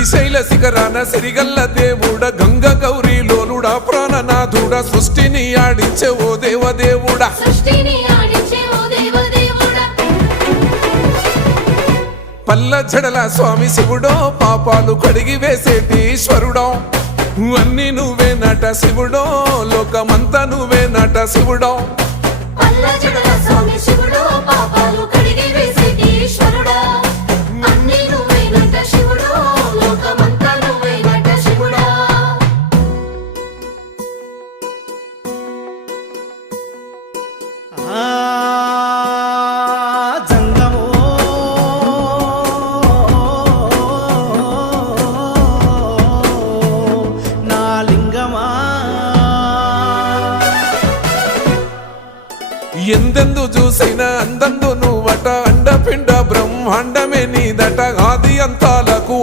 శ్రీశైల శిఖరాన సిరిగల్ల దేవుడ గంగ గౌరీ లోలుడా ప్రాణనాథుడా సృష్టిని ఆడించే ఓ దేవదేవుడా పల్ల జడల స్వామి శివుడో పాపాలు కడిగి వేసేటి ఈశ్వరుడో అన్ని నువ్వే నట శివుడో లోకమంతా నువ్వే నట శివుడో ఎందెందు చూసైనా అందందు